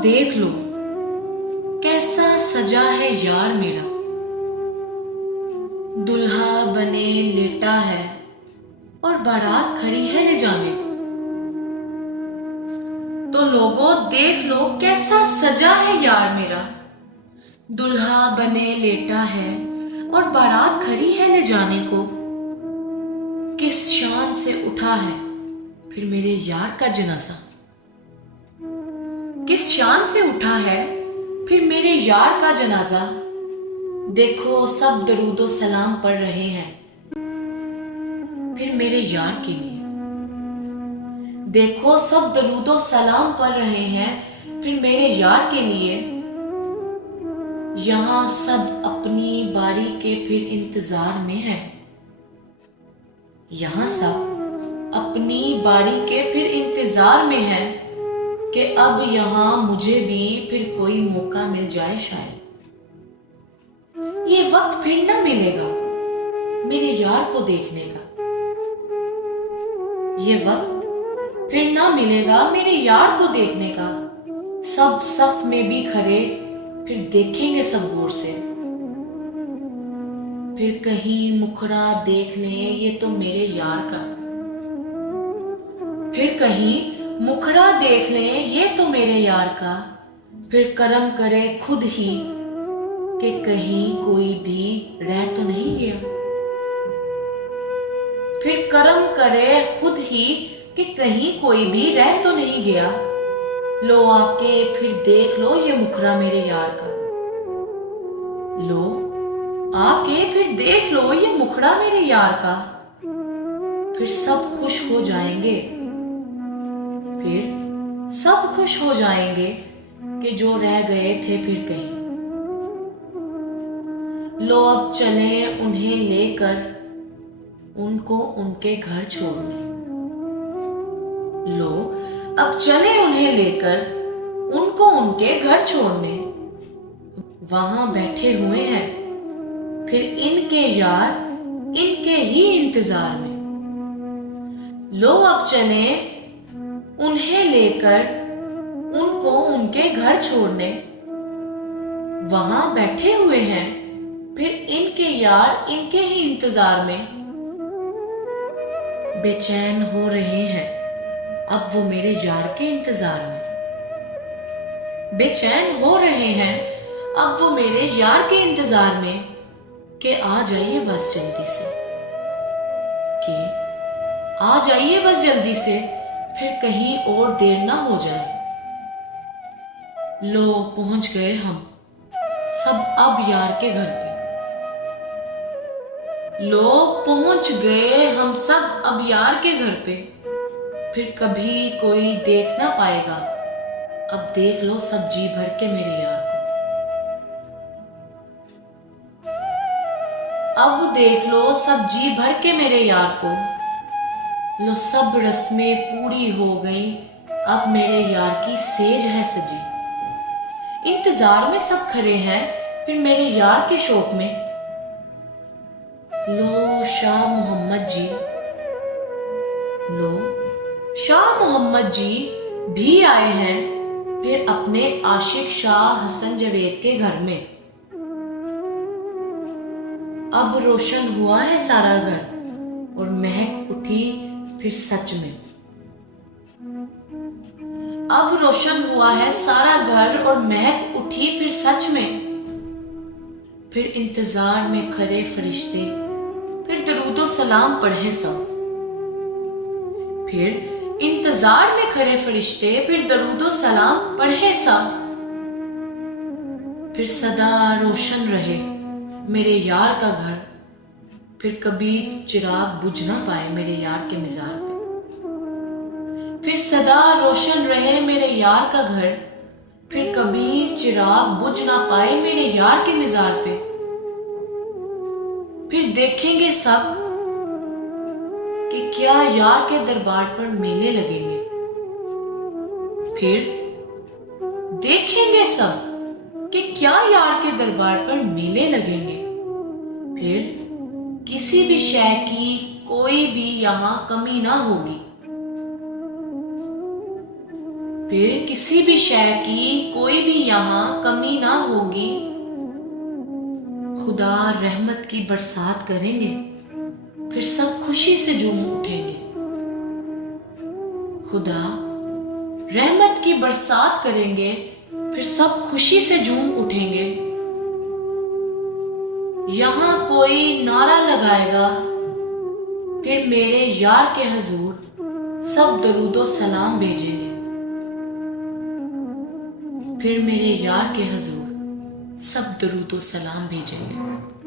देख लो कैसा सजा है यार मेरा। दुल्हा बने लेटा है और बारात खड़ी है ले जाने को। तो लोगों देख लो कैसा सजा है यार मेरा। दुल्हा बने लेटा है और बारात खड़ी है ले जाने को। किस शान से उठा है फिर मेरे यार का जनाजा। किस शान से उठा है फिर मेरे यार का जनाजा। देखो सब दरूदो सलाम पढ़ रहे हैं फिर मेरे यार के लिए। देखो सब दरूदो सलाम पढ़ रहे हैं फिर मेरे यार के लिए। यहां सब अपनी बारी के फिर इंतजार में है। यहां सब अपनी बारी के फिर इंतजार में है कि अब यहां मुझे भी फिर कोई मौका मिल जाए शायद। ये वक्त फिर ना मिलेगा मेरे यार को देखने का। ये वक्त फिर ना मिलेगा मेरे यार को देखने का। सब सफ में भी खड़े फिर देखेंगे सब गौर से। फिर कहीं मुखड़ा देख लें ये तो मेरे यार का। फिर कहीं मुखड़ा देख लें ये तो मेरे यार का। फिर करम करे खुद ही कि कहीं कोई भी रह तो नहीं गया। फिर करम करे खुद ही कि कहीं कोई भी रह तो नहीं गया। लो आके फिर देख लो ये मुखड़ा मेरे यार का। लो आके फिर देख लो ये मुखड़ा मेरे यार का। फिर सब खुश हो जाएंगे। फिर सब खुश हो जाएंगे कि जो रह गए थे फिर कहीं। लो अब चले उन्हें लेकर उनको उनके घर छोड़ने। लो अब चले उन्हें लेकर उनको उनके घर छोड़ने। वहां बैठे हुए हैं फिर इनके यार इनके ही इंतजार में। लो अब चले उन्हें लेकर उनको उनके घर छोड़ने। वहां बैठे हुए हैं फिर इनके यार इनके ही इंतजार में। बेचैन हो रहे हैं अब वो मेरे यार के इंतजार में। बेचैन हो रहे हैं अब वो मेरे यार के इंतजार में कि आ जाइए बस जल्दी से। कि आ जाइए बस जल्दी से फिर कहीं और देर ना हो जाए। लो पहुंच गए हम सब अब यार के घर पे। लो पहुंच गए हम सब अब यार के घर पे। फिर कभी कोई देख ना पाएगा अब देख लो सब जी भर के मेरे यार को। अब देख लो सब जी भर के मेरे यार को। लो सब रस्में पूरी हो गई अब मेरे यार की सेज है सजी। इंतजार में सब खड़े हैं फिर मेरे यार के शौक में। लो शाह मोहम्मद जी। लो शाह मोहम्मद जी भी आए हैं फिर अपने आशिक शाह हसन जवेद के घर में। अब रोशन हुआ है सारा घर और महक उठी फिर सच में। अब रोशन हुआ है सारा घर और महक उठी फिर सच में। फिर इंतजार में खड़े फरिश्ते फिर दरूदो सलाम पढ़े सब। फिर इंतजार में खड़े फरिश्ते फिर दरूदो सलाम पढ़े सब। फिर सदा रोशन रहे मेरे यार का घर फिर कभी चिराग बुझ ना पाए मेरे यार के मिजार पे। फिर सदा रोशन रहे मेरे यार का घर फिर कभी चिराग बुझ ना पाए मेरे यार के मिजार पे। फिर देखेंगे सब कि क्या यार के दरबार पर मेले लगेंगे। फिर देखेंगे सब कि क्या यार के दरबार पर मेले लगेंगे। फिर किसी भी शय की कोई भी यहां कमी ना होगी। फिर किसी भी शय की कोई भी यहाँ कमी ना होगी। खुदा रहमत की बरसात करेंगे, फिर सब खुशी से झूम उठेंगे। खुदा रहमत की बरसात करेंगे, फिर सब खुशी से झूम उठेंगे। यहां कोई नारा लगाएगा, फिर मेरे यार के हजूर सब दरूदो सलाम भेजेंगे। फिर मेरे यार के हजूर सब दरूदो सलाम भेजेंगे।